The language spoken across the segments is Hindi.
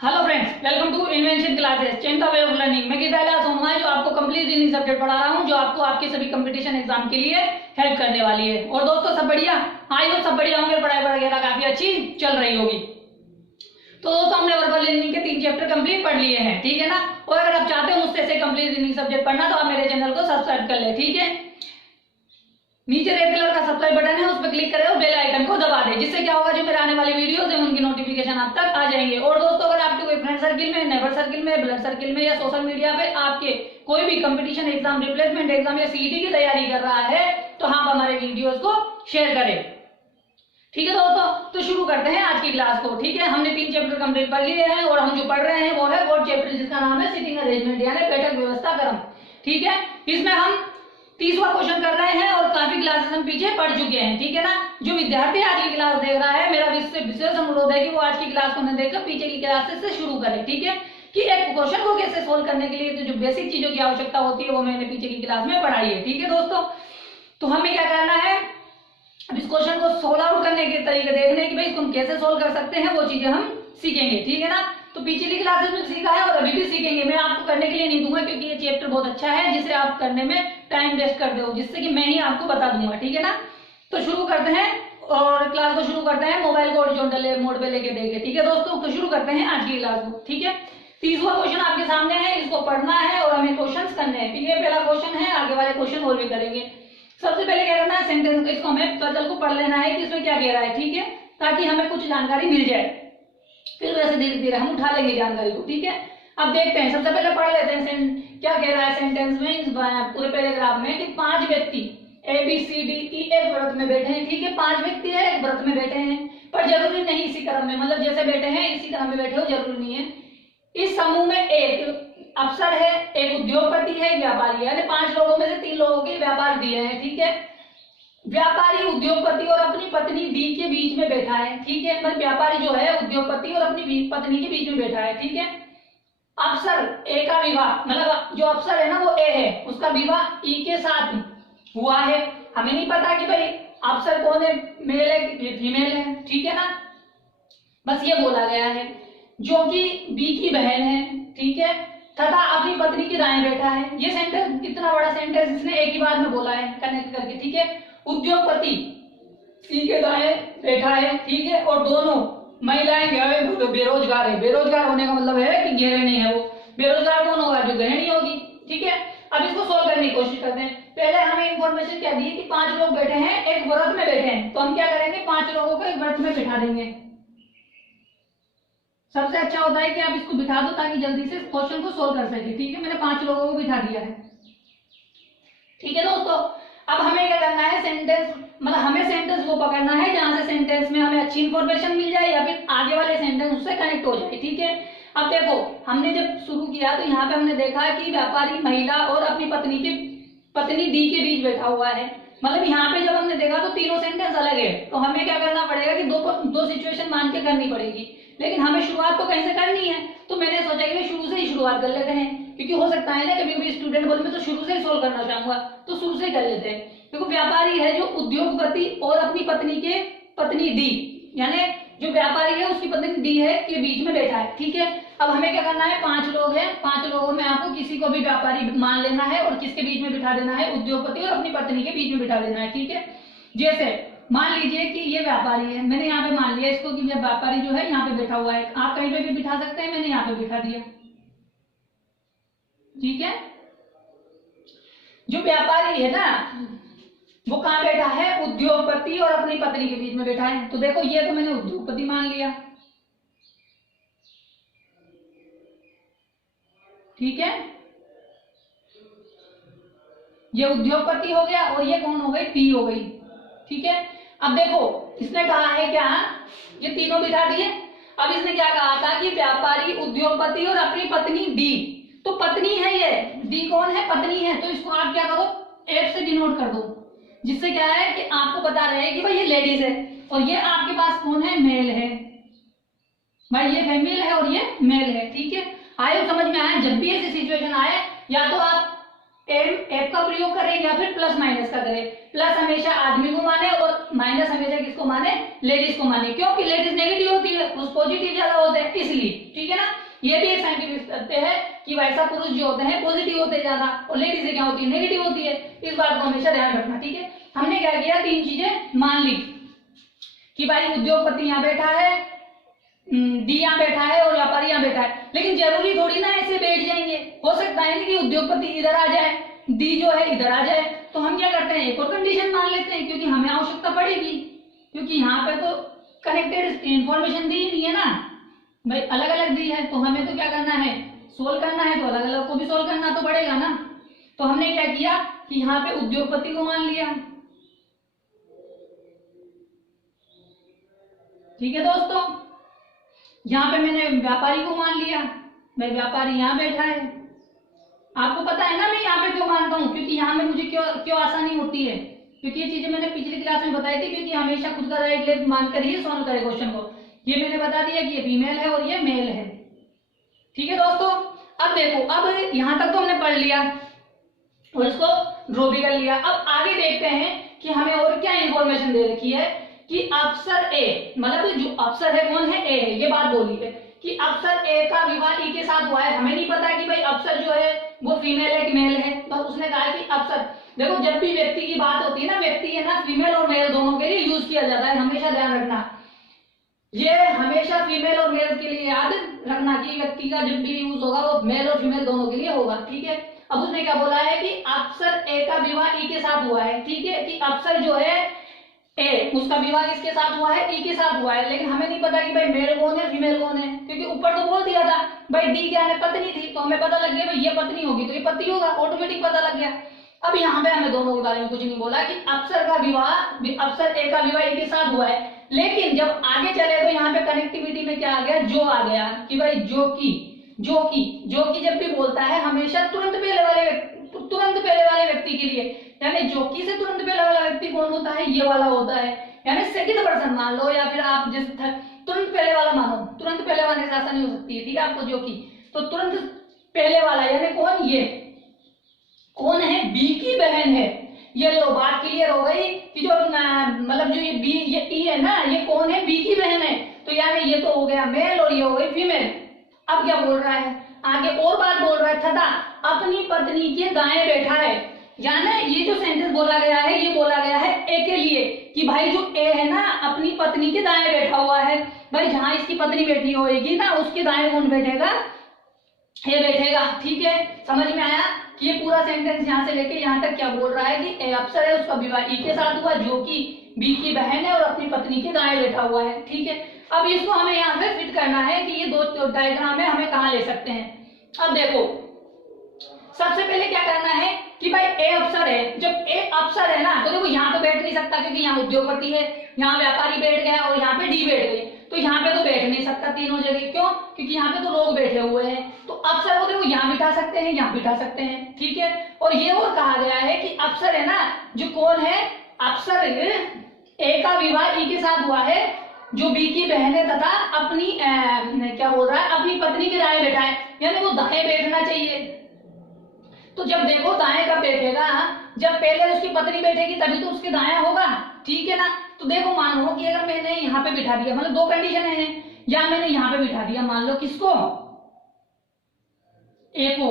Hello friends, welcome to invention classes change the way of learning. मैं गीता सोनवा जो आपको कंप्लीट रीजनिंग सब्जेक्ट पढ़ा रहा हूं, जो आपको आपके सभी कंपटीशन एग्जाम के लिए हेल्प करने वाली है। और दोस्तों सब बढ़िया, आई होप सब बढ़िया होंगे, पढ़ाई वगैरह काफी अच्छी चल रही होगी। तो दोस्तों हमने वर्बल रीजनिंग के 3 चैप्टर कंप्लीट पढ़ लिए हैं, ठीक है ना। और अगर आप चाहते हो मुझसे ऐसे कंप्लीट रीजनिंग सब्जेक्ट पढ़ना तो आप मेरे चैनल को सब्सक्राइब कर ले, ठीक है। नीचे रेड कलर का सब्सक्राइब बटन है, उस पर क्लिक करें और बेल आइकन को दबा दें, जिससे क्या होगा, जो मेरे आने वाली वीडियोस हैं उनकी नोटिफिकेशन आप तक आ जाएंगे। और दोस्तों अगर आपके कोई फ्रेंड सर्किल में, नेबर सर्किल में, ब्लड सर्किल में या सोशल मीडिया पे आपके कोई भी कंपटीशन एग्जाम, रिप्लेसमेंट एग्जाम या सीईटी की तैयारी कर रहा है तो आप हमारे वीडियोस को शेयर करें, ठीक है दोस्तों। तो शुरू करते हैं आज की क्लास को, ठीक है। हमने 3 चैप्टर कंप्लीट पढ़ लिए हैं और हम जो पढ़ रहे हैं वो है 4th चैप्टर, जिसका नाम है सिटिंग अरेंजमेंट यानी बैठक व्यवस्था क्रम, ठीक है। इसमें हम 30वां क्वेश्चन कर रहे हैं और काफी क्लासेस हम पीछे पढ़ चुके हैं, ठीक है ना। जो विद्यार्थी आज की क्लास देख रहा है, मेरा विशेष अनुरोध है कि वो आज की क्लास को न देखकर पीछे की क्लासेस से शुरू करे, ठीक है। कि एक क्वेश्चन को कैसे सोल्व करने के लिए तो जो बेसिक चीजों की आवश्यकता होती है वो मैंने पीछे की क्लास में पढ़ाई है, ठीक है दोस्तों। तो हमें क्या करना है, अब इस क्वेश्चन को सोल्व आउट करने के तरीके देखने कि भाई इसको हम कैसे सोल्व कर सकते हैं, वो चीजें हम सीखेंगे, ठीक है ना। तो पिछली क्लासेस में सीखा है और अभी भी सीखेंगे। मैं आपको करने के लिए नहीं दूंगा क्योंकि ये चैप्टर बहुत अच्छा है, जिसे आप करने में टाइम वेस्ट करते हो, जिससे कि मैं ही आपको बता दूंगा, ठीक है ना। तो शुरू करते हैं और क्लास को शुरू करते हैं मोबाइल को हॉरिजॉन्टल मोड पे लेके देखे, ठीक है दोस्तों। तो शुरू करते हैं आज की क्लास को, ठीक है। 30वां क्वेश्चन आपके सामने है, इसको पढ़ना है और हमें क्वेश्चंस करने हैं। तो ये पहला क्वेश्चन है, आगे वाले क्वेश्चन और भी करेंगे। सबसे पहले क्या करना है, सेंटेंस इसको हमें पजल को पढ़ लेना है कि इसमें क्या कह रहा है, ठीक है, ताकि हमें कुछ जानकारी मिल जाए। फिर वैसे धीरे धीरे हम उठा लेंगे जानकारी को, ठीक है। अब देखते हैं, सबसे पहले पढ़ लेते हैं क्या कह रहा है सेंटेंस में, इस पूरे पैराग्राफ में कि 5 व्यक्ति ABCDE एक व्रत में बैठे हैं, ठीक है। 5 व्यक्ति है, एक व्रत में बैठे हैं, पर जरूरी नहीं इसी क्रम में, मतलब जैसे बैठे हैं इसी क्रम में बैठे हो, जरूरी नहीं है। इस समूह में एक अफसर है, एक उद्योगपति है, एक व्यापारी है, यानी 5 लोगों में से 3 लोगों के व्यापार दिए हैं, ठीक है। व्यापारी उद्योगपति और अपनी पत्नी डी के बीच में बैठा है, ठीक है। मतलब व्यापारी जो है उद्योगपति और अपनी पत्नी के बीच में बैठा है, ठीक है। अफसर ए का विवाह, मतलब जो अफसर है ना वो ए है, उसका विवाह ई के साथ हुआ है। हमें नहीं पता कि भाई अफसर कौन है, मेल है फीमेल है, ठीक है ना, बस ये बोला गया है। जो कि बी की बहन है, ठीक है, तथा अपनी पत्नी की दाएं बैठा है। ये सेंटेंस, इतना बड़ा सेंटेंस इसने एक ही बार में बोला है कनेक्ट करके, ठीक है। उद्योगपति सी के दाएं बैठा है, ठीक है, और दोनों महिलाएं बेरोजगार है। बेरोजगार होने का मतलब है कि गृहिणी है वो। बेरोजगार कौन होगा, जो गृहिणी होगी, ठीक है। अब इसको सोल्व करने की कोशिश करते हैं। पहले हमें इंफॉर्मेशन क्या दी है कि 5 लोग बैठे हैं, एक व्रत में बैठे हैं, तो हम क्या करेंगे, 5 लोगों को एक व्रत में बिठा देंगे। सबसे अच्छा होता है कि आप इसको बिठा दो ताकि जल्दी से क्वेश्चन को सोल्व कर सके, ठीक है। मैंने 5 लोगों को बिठा दिया है, ठीक है दोस्तों। अब हमें क्या करना है, सेंटेंस, मतलब हमें सेंटेंस वो पकड़ना है जहां से सेंटेंस में हमें अच्छी इंफॉर्मेशन मिल जाए या फिर आगे वाले सेंटेंस उससे कनेक्ट हो जाए, ठीक है। अब देखो, हमने जब शुरू किया तो यहाँ पे हमने देखा कि व्यापारी महिला और अपनी पत्नी डी के बीच बैठा हुआ है। मतलब यहाँ पे जब हमने देखा तो तीनों सेंटेंस अलग है, तो हमें क्या करना पड़ेगा कि दो सिचुएशन मान के करनी पड़ेगी। लेकिन हमें शुरुआत तो कहीं से करनी है, तो मैंने सोचा कि शुरू से ही शुरुआत कर लेते हैं, क्योंकि हो सकता है ना कभी कभी स्टूडेंट बोले मैं तो शुरू से ही सोल्व करना चाहूंगा, तो शुरू से ही कर लेते हैं। देखो, व्यापारी है जो उद्योगपति और अपनी पत्नी डी, यानी जो व्यापारी है उसकी पत्नी डी है के बीच में बैठा है, ठीक है। अब हमें क्या करना है, 5 लोग हैं, 5 लोगों में आपको किसी को भी व्यापारी मान लेना है और किसके बीच में बिठा देना है, उद्योगपति और अपनी पत्नी के बीच में बिठा देना है, ठीक है। जैसे मान लीजिए कि ये व्यापारी है, मैंने यहाँ पे मान लिया इसको कि ये व्यापारी जो है यहाँ पे बैठा हुआ है। आप कहीं पे भी बिठा सकते हैं, मैंने यहाँ पे बिठा दिया, ठीक है। जो व्यापारी है ना वो कहाँ बैठा है, उद्योगपति और अपनी पत्नी के बीच में बैठा है। तो देखो, ये तो मैंने उद्योगपति मान लिया, ठीक है, ये उद्योगपति हो गया और ये कौन हो गई, टी हो गई, ठीक है। अब देखो, इसने कहा है क्या, ये तीनों बिठा दिए। अब इसने क्या कहा था कि व्यापारी उद्योगपति और अपनी पत्नी डी, तो पत्नी है ये, डी कौन है, पत्नी है, तो इसको आप क्या करो, एफ से डिनोट कर दो, जिससे क्या है कि आपको पता रहे कि भाई ये लेडीज है और ये आपके पास कौन है, मेल है। भाई ये फीमेल है और ये मेल है, ठीक है। आयो समझ में आया। जब भी ऐसी सिचुएशन आए, या तो आप एम एफ का प्रयोग करें या फिर प्लस माइनस का करें। प्लस हमेशा आदमी को माने और माइनस हमेशा किसको माने, लेडीज को माने, क्योंकि लेडीज नेगेटिव होती है, पुरुष पॉजिटिव ज्यादा होते हैं इसलिए, ठीक है ना। ये भी एक साइंटिफिक सत्य है कि वैसा पुरुष जो होते हैं पॉजिटिव होते हैं ज्यादा और लेडीज क्या होती है, नेगेटिव होती है। इस बात को हमेशा ध्यान रखना, ठीक है। हमने क्या किया, तीन चीजें मान ली कि भाई उद्योगपति यहाँ बैठा है, डी यहाँ बैठा है और व्यापारी यहाँ बैठा है, लेकिन जरूरी थोड़ी ना ऐसे बैठ जाएंगे। हो सकता है कि उद्योगपति इधर आ जाए, डी जो है इधर आ जाए, तो हम क्या करते हैं, एक और कंडीशन मान लेते हैं, क्योंकि हमें आवश्यकता पड़ेगी, क्योंकि यहाँ पे तो कनेक्टेड इंफॉर्मेशन दी ही नहीं है ना भाई, अलग अलग दी है, तो हमें तो क्या करना है, सोल्व करना है, तो अलग अलग को भी सोल्व करना तो पड़ेगा ना। तो हमने क्या किया कि यहाँ पे उद्योगपति को मान लिया, ठीक है दोस्तों। यहाँ पे मैंने व्यापारी को मान लिया, भाई व्यापारी यहाँ बैठा है। आपको पता है ना मैं यहाँ पे क्यों मानता हूँ, क्योंकि यहाँ में मुझे क्यों आसानी होती है, क्योंकि ये चीजें मैंने पिछली क्लास में बताई थी, क्योंकि हमेशा खुद का राइट लेफ्ट मानकर ही सॉल्व करे क्वेश्चन को। ये मैंने बता दिया कि ये फीमेल है और ये मेल है, ठीक है दोस्तों। अब देखो, अब यहाँ तक तो हमने पढ़ लिया और इसको ड्रॉ भी कर लिया। अब आगे देखते हैं कि हमें और क्या इंफॉर्मेशन दे रखी है कि अफसर ए, मतलब जो अफसर है कौन है, ए है, ये बात बोली है कि अफसर ए का विवाह ई के साथ हुआ है। हमें नहीं पता कि भाई अफसर जो है वो फीमेल है कि मेल है, बस उसने कहा कि अफसर। देखो जब भी व्यक्ति की बात होती है ना, व्यक्ति है ना फीमेल और मेल दोनों के लिए यूज किया जाता है, हमेशा ध्यान रखना, ये हमेशा फीमेल और मेल के लिए याद रखना कि व्यक्ति का जब भी यूज होगा वो मेल और फीमेल दोनों के लिए होगा, ठीक है। अब उसने क्या बोला है कि अफसर ए का विवाह ई के साथ हुआ है, ठीक है, कि अफसर जो है ए, उसका विवाह किसके साथ हुआ है, ई के साथ हुआ है, लेकिन हमें नहीं पता कि भाई मेल कौन है फीमेल कौन है, क्योंकि ऊपर तो बोल दिया था भाई डी क्या है, पत्नी थी, तो हमें पता लग गया भाई ये पत्नी होगी तो ये पति होगा, ऑटोमेटिक पता लग गया। अब यहाँ पे हमें दोनों के बारे में कुछ नहीं बोला कि अफसर का विवाह, अफसर ए का विवाह ई के साथ हुआ है, लेकिन जब आगे चले तो यहाँ पे कनेक्टिविटी में क्या आ गया, जो आ गया कि भाई जो की जब भी बोलता है हमेशा तुरंत पहले वाले व्यक्ति के लिए, यानी जोकी से तुरंत पहले वाला व्यक्ति कौन होता है, ये वाला होता है, यानी सेकंड पर्सन मान लो, या फिर आप जैसे तुरंत पहले वाला मानो, तुरंत पहले वाले से आसानी हो सकती है, ठीक है आपको जोकी, तो तुरंत पहले वाला यानी कौन, ये कौन है, बी की बहन है। ये लो बात क्लियर हो गई कि जो मतलब जो ये बी ये ई है ना, ये कौन है, बी की बहन है, तो यानी ये तो हो गया मेल और ये हो गई फीमेल। अब क्या बोल रहा है आगे, और बात बोल रहा है, तथा अपनी पत्नी के दाएं बैठा है, यानी ये जो सेंटेंस बोला गया है ये बोला गया है ए के लिए कि भाई जो ए है ना अपनी पत्नी के दाएं बैठा हुआ है, भाई जहां इसकी पत्नी बैठी होगी ना उसके दाएं कौन बैठेगा, ये बैठेगा, ठीक है। समझ में आया कि ये पूरा सेंटेंस यहाँ से लेके यहाँ तक क्या बोल रहा है कि ए अफसर है, उसका विवाह ई के साथ हुआ, जो कि बी की बहन है और अपनी पत्नी के दाएं बैठा हुआ है, ठीक है। अब इसको हमें यहाँ पे फिट करना है कि ये दो डायग्राम है, हमें कहाँ ले सकते हैं। अब देखो सबसे पहले क्या करना है कि भाई ए अफसर है, जब ए अफसर है ना तो देखो यहाँ तो बैठ नहीं सकता क्योंकि यहाँ उद्योगपति है, यहाँ व्यापारी बैठ गया और यहाँ पे डी बैठ गई, तो यहाँ पे तो बैठ नहीं सकता तीनों जगह, क्यों, क्योंकि यहाँ पे तो लोग बैठे हुए हैं, तो अफसर को देखो यहाँ बिठा सकते हैं, यहाँ बिठा सकते हैं, ठीक है। और ये और कहा गया है कि अफसर है ना जो कौन है, अफसर ए का विवाह ई के साथ हुआ है, जो बी की बहन है तथा अपनी क्या बोल रहा है, अपनी पत्नी के दाएं बैठा है, यानी वो दाएं बैठना चाहिए। तो जब देखो दाएं कब बैठेगा, जब पहले उसकी पत्नी बैठेगी तभी तो उसके दाएं होगा, ठीक है ना। तो देखो मानो कि अगर मैंने यहाँ पे बिठा दिया, मतलब दो कंडीशन है, या मैंने यहाँ पे बिठा दिया, मान लो किसको, ए को,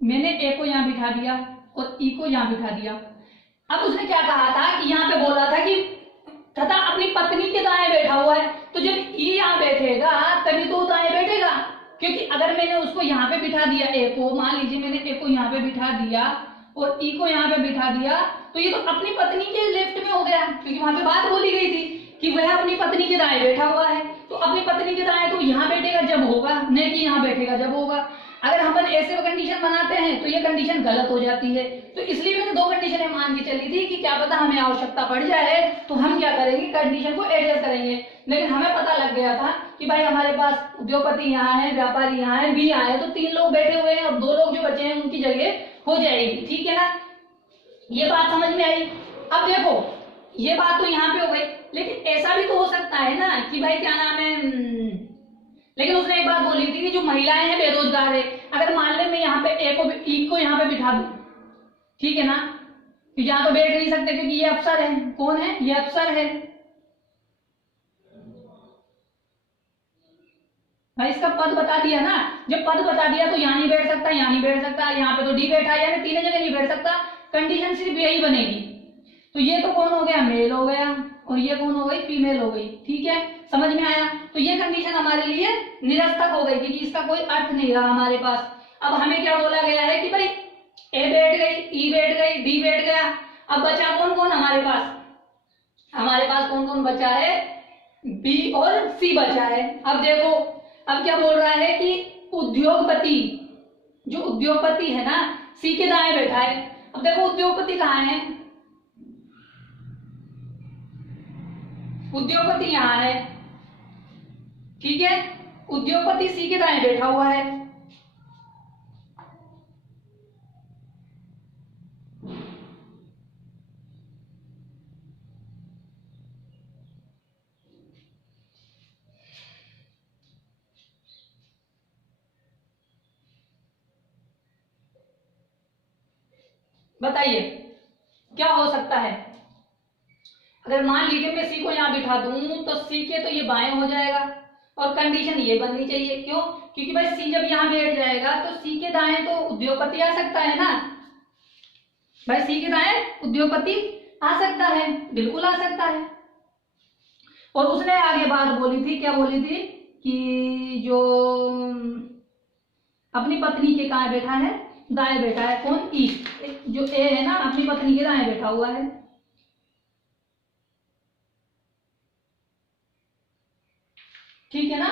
मैंने ए को यहाँ बिठा दिया और ई को यहाँ बिठा दिया। अब उसने क्या कहा था कि यहाँ पे बोला था कि तथा अपनी पत्नी के दाएं बैठा हुआ है, तो जब ई यहाँ बैठेगा तभी तो दाएं बैठेगा, क्योंकि अगर मैंने उसको यहाँ पे बिठा दिया ए को, मान लीजिए मैंने ए को यहाँ पे बिठा दिया और ई को यहाँ पे बिठा दिया, तो ये तो अपनी पत्नी के लेफ्ट में हो गया, क्योंकि वहां पे बात बोली गई थी कि वह अपनी पत्नी के दाएं बैठा हुआ है, तो अपनी पत्नी के दाएं तो यहाँ बैठेगा जब होगा, नहीं कि यहाँ बैठेगा जब होगा। अगर हम ऐसे कंडीशन बनाते हैं तो ये कंडीशन गलत हो जाती है, तो इसलिए मैंने दो कंडीशनें मान के चली थी कि क्या पता हमें आवश्यकता पड़ जाए तो हम क्या करेंगे, कंडीशन को एडजस्ट करेंगे। लेकिन हमें पता लग गया था कि भाई हमारे पास उद्योगपति यहाँ है, व्यापारी यहाँ है, बी यहाँ है, तो तीन लोग बैठे हुए हैं और दो लोग जो बचे हैं उनकी जगह हो जाएगी, ठीक है ना। ये बात समझ में आई। अब देखो ये बात तो यहाँ पे हो गई, लेकिन ऐसा भी तो हो सकता है ना कि भाई क्या नाम है, लेकिन उसने एक बात बोली थी कि जो महिलाएं हैं बेरोजगार है, अगर अगर मान ले मैं यहाँ पे ए को ई को यहाँ पे बिठा दूं, ठीक है ना, तो यहाँ तो बैठ नहीं सकते क्योंकि ये अफसर है। कौन है? ये अफसर है भाई। इसका पद बता दिया ना, जब पद बता दिया तो यहाँ नहीं बैठ सकता, यहाँ नहीं बैठ सकता, यहाँ पे तो डी बैठा है, यानी तीनों जगह नहीं बैठ सकता। कंडीशन सिर्फ यही बनेगी। तो ये तो कौन हो गया? मेल हो गया, और ये कौन हो गई? फीमेल हो गई। ठीक है, समझ में आया? तो ये कंडीशन हमारे लिए निरर्थक हो गई क्योंकि इसका कोई अर्थ नहीं रहा हमारे पास। अब हमें क्या बोला गया है कि भाई ए बैठ गई, ई बैठ गई, डी बैठ गया, अब बचा कौन कौन हमारे पास? हमारे पास कौन कौन बचा है? बी और सी बचा है। अब देखो, अब क्या बोल रहा है कि उद्योगपति, जो उद्योगपति है ना, सी के दाएं बैठा है। अब देखो उद्योगपति कहाँ है? उद्योगपति यहाँ है, ठीक है। उद्योगपति सी के दाएं बैठा हुआ है। बताइए क्या हो सकता है? अगर मान लीजिए मैं सी को यहाँ बिठा दूं तो सी के तो ये बाएं हो जाएगा, और कंडीशन ये बननी चाहिए। क्यों? क्योंकि भाई सी जब यहाँ बैठ जाएगा तो सी के दाएं तो उद्योगपति आ सकता है ना भाई। सी के दाएं उद्योगपति आ सकता है, बिल्कुल आ सकता है। और उसने आगे बात बोली थी, क्या बोली थी कि जो अपनी पत्नी के कहाँ बैठा है? दाएं बैठा है। कौन? ई। जो ए है ना, अपनी पत्नी के दाएं बैठा हुआ है। ठीक है ना?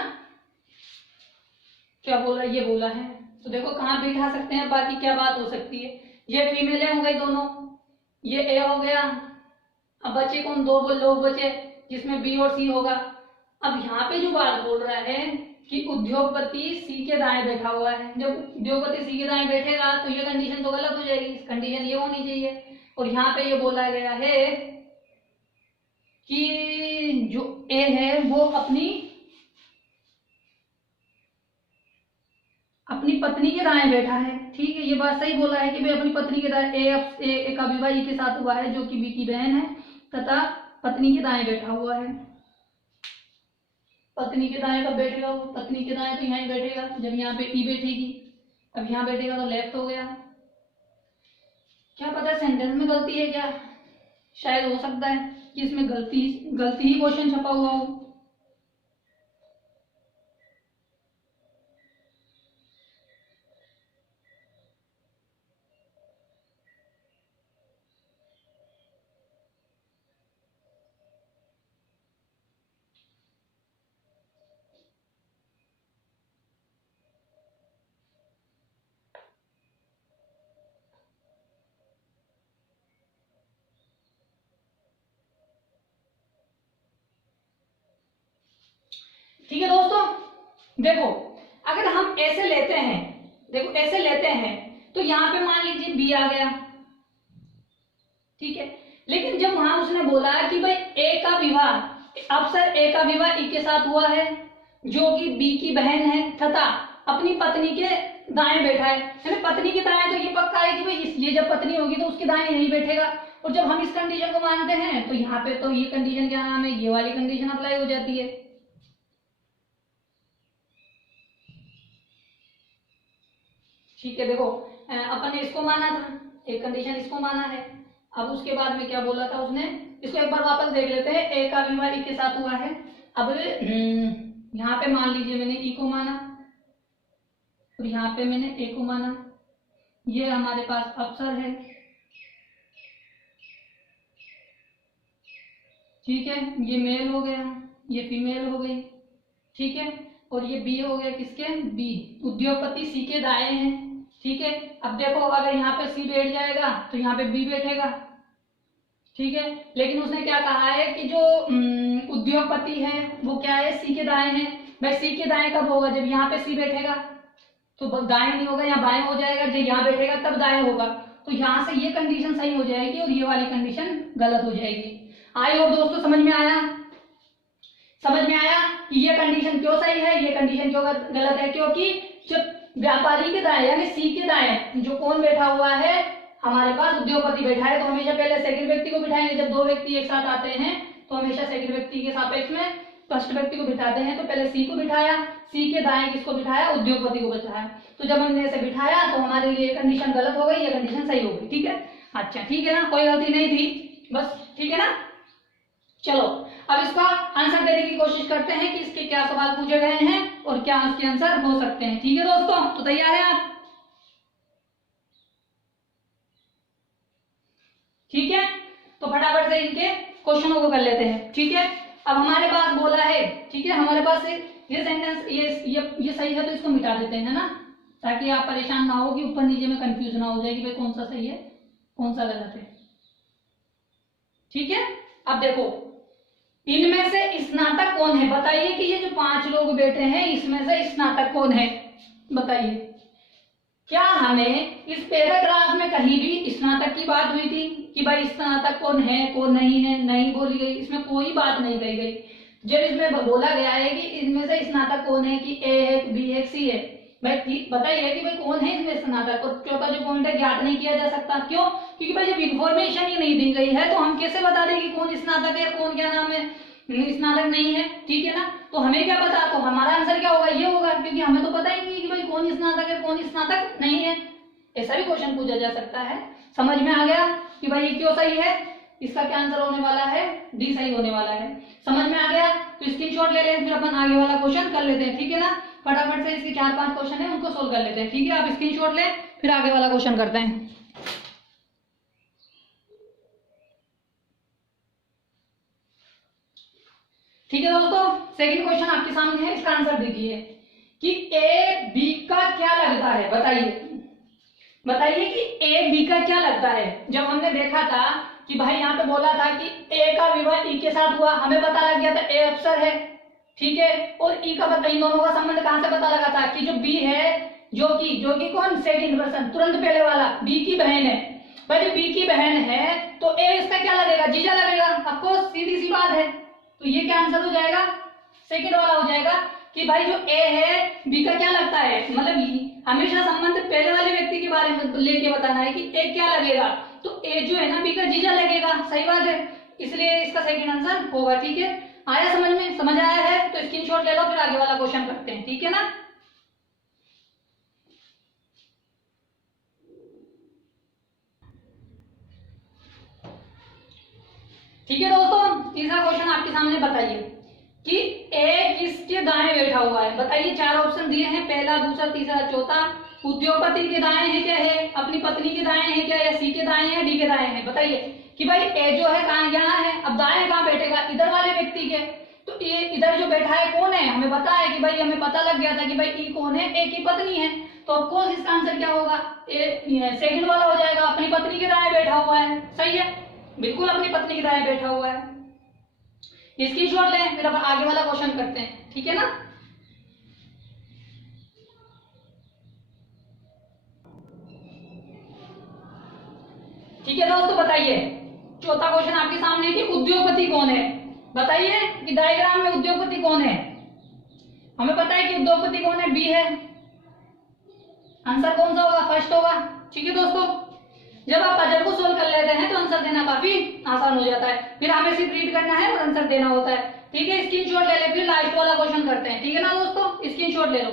क्या बोला? ये बोला है। तो देखो कहाँ बिठा सकते हैं, बाकी क्या बात हो सकती है। ये फीमेल हो गई दोनों, ये ए हो गया। अब बचे कौन? दो लोग बचे जिसमें बी और सी होगा। अब यहाँ पे जो बात बोल रहा है कि उद्योगपति सी के दाएं बैठा हुआ है, जब उद्योगपति सी के दाएं बैठेगा तो ये कंडीशन तो गलत हो जाएगी, कंडीशन ये होनी चाहिए। और यहाँ पे ये बोला गया है कि जो ए है वो अपनी पत्नी के दाएं बैठा है। ठीक है, ये बात सही बोला है कि भाई अपनी पत्नी के दाएं। ए का विवाह ई के साथ हुआ है जो कि बी की बहन है, तथा पत्नी के दाएं बैठा हुआ है। पत्नी के दाएं कब बैठेगा? वो पत्नी के दाएं तो यहाँ ही बैठेगा जब यहाँ पे ई बैठेगी। अब यहाँ बैठेगा तो लेफ्ट हो गया। क्या पता सेंटेंस में गलती है क्या? शायद हो सकता है कि इसमें गलती ही क्वेश्चन छपा हुआ हो। ठीक है दोस्तों, देखो अगर हम ऐसे लेते हैं, देखो ऐसे लेते हैं तो यहाँ पे मान लीजिए बी आ गया, ठीक है। लेकिन जब वहां उसने बोला कि भाई ए का विवाह, अफसर ए का विवाह ई के साथ हुआ है जो कि बी की बहन है तथा अपनी पत्नी के दाएं बैठा है, यानी पत्नी के दाएं, तो ये पक्का है कि भाई ये जब पत्नी होगी तो उसके दाएं यहीं बैठेगा। और जब हम इस कंडीशन को मानते हैं तो यहाँ पे तो ये कंडीशन क्या नाम है? ये वाली कंडीशन अप्लाई हो जाती है। ठीक है, देखो अपन ने इसको माना था, एक कंडीशन इसको माना है। अब उसके बाद में क्या बोला था उसने, इसको एक बार वापस देख लेते हैं। ए का विवाह ई के साथ हुआ है। अब यहाँ पे मान लीजिए मैंने ई को माना और यहाँ पे मैंने ए को माना। ये हमारे पास अफसर है, ठीक है। ये मेल हो गया, ये फीमेल हो गई, ठीक है। और ये बी हो गया, किसके? बी। उद्योगपति सी के दाएं हैं, ठीक है। अब देखो अगर यहाँ पे सी बैठ जाएगा तो यहाँ पे बी बैठेगा, ठीक है। लेकिन उसने क्या कहा है कि जो उद्योगपति है वो क्या है? सी के दाएं है। भाई सी के दाएं कब होगा? जब यहाँ पे सी बैठेगा तो दाएं नहीं होगा, यहाँ बाएं हो जाएगा। जब यहाँ बैठेगा तब दाएं होगा। तो यहाँ से ये कंडीशन सही हो जाएगी और ये वाली कंडीशन गलत हो जाएगी। आई होप दोस्तों समझ में आया? समझ में आया कि ये कंडीशन क्यों सही है, ये कंडीशन क्यों गलत है? क्योंकि जब व्यापारी के दाएं यानी सी के दाएं जो कौन बैठा हुआ है, हमारे पास उद्योगपति बैठा है, तो हमेशा पहले सेकंड व्यक्ति को बिठाएंगे। जब दो व्यक्ति एक साथ आते हैं तो हमेशा सेकंड व्यक्ति के सापेक्ष में फर्स्ट व्यक्ति को बिठाते हैं। तो पहले सी को बिठाया, सी के दाएं किसको बिठाया, उद्योगपति को बिठाया। तो जब हमने ऐसे बिठाया तो हमारे लिए कंडीशन गलत हो गई, ये कंडीशन सही हो गई। ठीक है, अच्छा ठीक है ना, कोई गलती नहीं थी बस, ठीक है ना। चलो अब इसका आंसर देने की कोशिश करते हैं कि इसके क्या सवाल पूछे गए हैं और क्या इसके आंसर हो सकते हैं। ठीक है दोस्तों, तो तैयार है आप? ठीक है, तो फटाफट से इनके क्वेश्चनों को कर लेते हैं। ठीक है, अब हमारे पास बोला है, ठीक है, हमारे पास ये सेंटेंस ये सही है तो इसको मिटा देते हैं, है ना, ताकि आप परेशान ना हो कि ऊपर नीचे में कंफ्यूज ना हो जाए कि भाई कौन सा सही है कौन सा गलत है। ठीक है, अब देखो इनमें से स्नातक कौन है, बताइए कि ये जो 5 लोग बैठे हैं इसमें से स्नातक कौन है, बताइए। क्या हमें इस पैराग्राफ में कहीं भी स्नातक की बात हुई थी कि भाई स्नातक कौन है कौन नहीं है? नहीं बोली गई, इसमें कोई बात नहीं कही गई। जब इसमें बोला गया है कि इनमें से स्नातक कौन है, कि ए है, बी है, सी है, भाई बताइए कि भाई कौन है इसमें स्नातक। और चौथा जो पॉइंट है, ज्ञात नहीं किया जा सकता। क्यों? क्योंकि भाई जब इंफॉर्मेशन ही नहीं दी गई है तो हम कैसे बता दें कि कौन स्नातक है कौन क्या नाम है स्नातक नहीं है। ठीक है ना, तो हमें क्या पता, तो हमारा आंसर क्या होगा, ये होगा, क्योंकि हमें तो पता ही नहीं कि भाई कौन स्नातक है कौन स्नातक नहीं है। ऐसा भी क्वेश्चन पूछा जा सकता है। समझ में आ गया कि भाई ये क्यों सही है, इसका क्या आंसर होने वाला है, डी सही होने वाला है। समझ में आ गया, तो स्क्रीनशॉट ले लें, फिर अपन आगे वाला क्वेश्चन कर लेते हैं। ठीक है ना, फटाफट से इसके 4-5 क्वेश्चन है उनको सोल्व कर लेते हैं। ठीक है, आप स्क्रीनशॉट लें, फिर आगे वाला क्वेश्चन करते हैं। ठीक है दोस्तों, सेकंड क्वेश्चन आपके सामने है, इसका आंसर दीजिए कि ए बी का क्या लगता है। बताइए कि ए बी का क्या लगता है। जब हमने देखा था कि भाई यहाँ पे बोला था कि ए का विवाह ई के साथ हुआ, हमें पता लग गया था ए अफसर है, ठीक है, और ई का पता, इन दोनों का संबंध कहां से पता लगा था कि जो बी है, जो कि कौन, सेकंड पर्सन, तुरंत पहले वाला, बी की बहन है। भाई बी की बहन है तो ए इसका क्या लगेगा, जीजा लगेगा। ऑफकोर्स सीधी सी बात है, तो ये क्या आंसर हो जाएगा, सेकंड वाला हो जाएगा कि भाई जो ए है बी का क्या लगता है। मतलब हमेशा संबंध पहले वाले व्यक्ति के बारे में लेके बताना है कि ए क्या लगेगा, तो ए जो है ना बी का जीजा लगेगा। सही बात है, इसलिए इसका सेकंड आंसर होगा। ठीक है, आया समझ में, समझ आया है तो स्क्रीनशॉट ले लो, फिर आगे वाला क्वेश्चन करते हैं। ठीक है ना, ठीक है दोस्तों, तीसरा क्वेश्चन आपके सामने, बताइए कि ए किसके दाएं बैठा हुआ है। बताइए, 4 ऑप्शन दिए हैं, पहला, दूसरा, तीसरा, चौथा। उद्योगपति के दाएं है क्या है, अपनी पत्नी के दाएं है क्या, या सी के दाएं है, डी के दाएं है। बताइए कि भाई ए जो है कहां, यहाँ है, अब दाएं कहां बैठेगा, इधर वाले व्यक्ति के। तो ये इधर जो बैठा है कौन है, हमें पता है कि भाई, हमें पता लग गया था कि भाई ई कौन है, ए की पत्नी है। तो ऑफकोर्स इसका आंसर क्या होगा, सेकंड वाला हो जाएगा, अपनी पत्नी के दाएं बैठा हुआ है। सही है, बिल्कुल अपनी पत्नी के दाएं बैठा हुआ है। स्क्रीनशॉट लें, फिर अब आगे वाला क्वेश्चन करते हैं। ठीक है ना, ठीक है दोस्तों, बताइए चौथा क्वेश्चन आपके सामने है कि उद्योगपति कौन है। बताइए कि डायग्राम में उद्योगपति कौन है। हमें पता है कि उद्योगपति कौन है, बी है। आंसर कौन सा होगा, फर्स्ट होगा। ठीक है दोस्तों, जब आप पजल को सोल्व कर लेते हैं तो आंसर देना काफी आसान हो जाता है, फिर हमें सिर्फ रीड करना है और आंसर देना होता है। ठीक है, स्क्रीनशॉट ले ले, फिर लास्ट वाला क्वेश्चन करते हैं। ठीक है ना दोस्तों, स्क्रीनशॉट ले लो।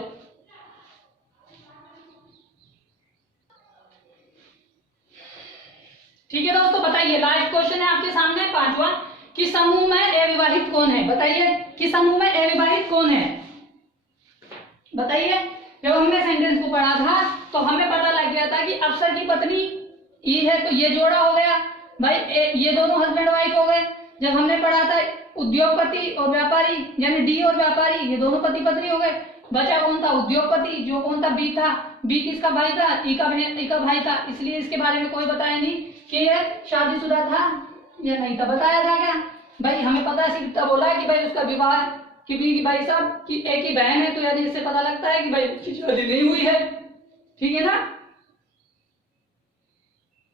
ठीक है दोस्तों, बताइए लास्ट क्वेश्चन है आपके सामने, 5वां, कि समूह में अविवाहित कौन है। बताइए कि समूह में अविवाहित कौन है। बताइए, जब हमने सेंटेंस को पढ़ा था तो हमें पता लग गया था कि अफसर की पत्नी ई है, तो ये जोड़ा हो गया भाई, ये दोनों हस्बैंड वाइफ हो गए। जब हमने पढ़ा था उद्योगपति और व्यापारी, यानी डी और व्यापारी, ये दोनों पति पत्नी हो गए। बचा कौन था, उद्योगपति, जो कौन था, बी था। बी किसका भाई था, ई का भाई था, इसलिए इसके बारे में कोई बताया नहीं कि ये शादीशुदा था या नहीं था। बताया था क्या भाई, हमें पता है, सिर्फ बोला कि भाई उसका विवाह, कि बी की भाई साहब की एक ही बहन है, तो यानी इससे पता लगता है कि भाई उसकी शादी नहीं हुई है। ठीक है ना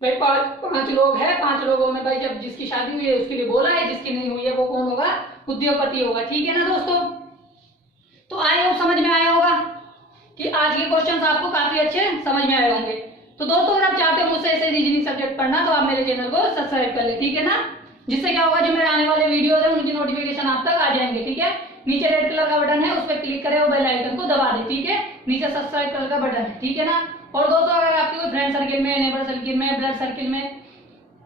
भाई, 5 लोग हैं, 5 लोगों में भाई जब जिसकी शादी हुई है उसके लिए बोला है, जिसकी नहीं हुई है वो कौन होगा, उद्योगपति होगा। ठीक है ना दोस्तों, तो आए हो, समझ में आया होगा कि आज के क्वेश्चंस आपको काफी अच्छे समझ में आए होंगे। तो दोस्तों, अगर आप चाहते हो मुझसे ऐसे रीजनिंग सब्जेक्ट पढ़ना तो आप मेरे चैनल को सब्सक्राइब कर ले, ठीक है ना। जिससे क्या होगा, जो मेरे आने वाले वीडियोस है उनकी नोटिफिकेशन आप तक आ जाएंगे, ठीक है। नीचे रेड कलर का बटन है, उस पर क्लिक करें और बेल आइकन को दबा दे, ठीक है। नीचे सब्सक्राइब कलर का बटन है, ठीक है ना। और दोस्तों, अगर आपके कोई फ्रेंड सर्किल में, नेबर सर्किल में, ब्लड सर्किल में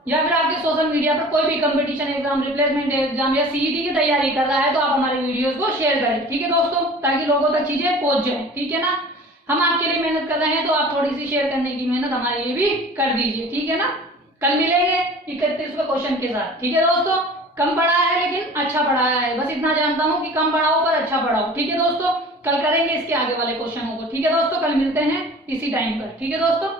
या फिर आपके सोशल मीडिया पर कोई भी कंपटीशन एग्जाम, रिप्लेसमेंट एग्जाम या सीईटी की तैयारी कर रहा है तो आप हमारे वीडियोस को शेयर करें, ठीक है दोस्तों, ताकि लोगों तक चीजें पहुंच जाए, ठीक है ना। हम आपके लिए मेहनत कर रहे हैं तो आप थोड़ी सी शेयर करने की मेहनत हमारे लिए भी कर दीजिए, ठीक है ना। कल मिलेंगे 31वें क्वेश्चन के साथ, ठीक है दोस्तों। कम पढ़ाया है लेकिन अच्छा पढ़ाया है, बस इतना जानता हूं कि कम पढ़ाओ पर अच्छा पढ़ाओ, ठीक है दोस्तों। कल करेंगे इसके आगे वाले क्वेश्चनों को, ठीक है दोस्तों। कल मिलते हैं इसी टाइम पर, ठीक है दोस्तों।